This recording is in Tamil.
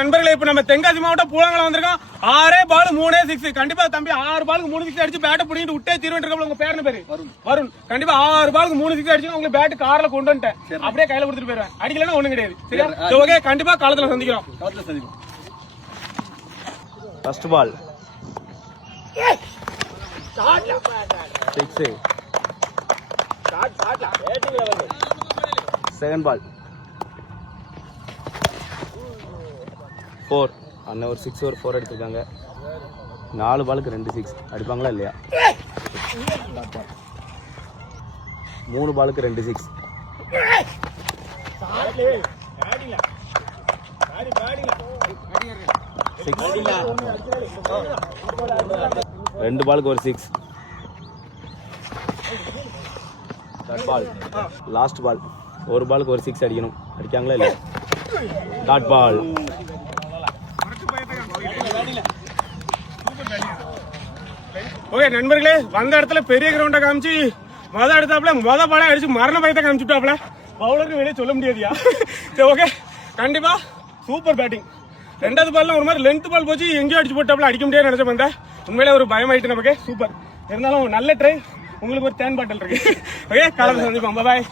நண்பர்களே, இப்ப நம்ம தென்காசி மாவட்டம் பூலங்குளம் வந்திருக்கோம். 6 பால் 3 6. கண்டிப்பா தம்பி 6 பாலுக்கு 3 6 அடிச்சு பேட்டை பிடிக்கிட்டு விட்டே தீர்வு. உங்க பேர் என்ன பேரு? வருண். கண்டிப்பா 6 பாலுக்கு 3 6 அடிச்சு உங்களுக்கு பேட் கார்ல கொண்டு வந்துட்டேன். அப்படியே கையில கொடுத்துட்டு போயிருவேன். அடிக்கலன்னா ஒண்ணும் கிடையாது. சரியா? ஓகே, கண்டிப்பா காலத்துல சந்திக்கிறோம். First ball 6. Second ball 4. அண்ணன் ஒரு 6 ஒரு 4 எடுத்திருக்காங்க. 4 பாலுக்கு 2 6 அடிப்பாங்களா இல்லையா? 3 பாலுக்கு 2 6. 2 பாலுக்கு ஒரு 6. Third ball last ball. ஒரு பாலுக்கு ஒரு 6 அடிக்கணும். அடிக்காங்களா இல்லையா? Dot ball. ஓகே நண்பர்களே, வந்த இடத்துல பெரிய கிரவுண்டை காமிச்சு மொத பாலை அடிச்சு மரண பயத்தை காமிச்சுட்டாப்ல. பவுலருக்கு வெளியே சொல்ல முடியாதியா? சரி, ஓகே, கண்டிப்பா சூப்பர் பேட்டிங். 2வது பால்ல ஒரு மாதிரி லென்த் பால் போச்சு, எங்கேயும் அடிச்சு போட்டாப்ல. அடிக்க முடியாது நினைச்ச வந்தேன். உண்மையிலே ஒரு பயம் ஆயிட்டு நமக்கு. சூப்பர். இருந்தாலும் நல்ல ட்ரை. உங்களுக்கு ஒரு தேன் பாட்டில் இருக்கு. ஓகே, காலத்துல சந்திப்போம். பாய்.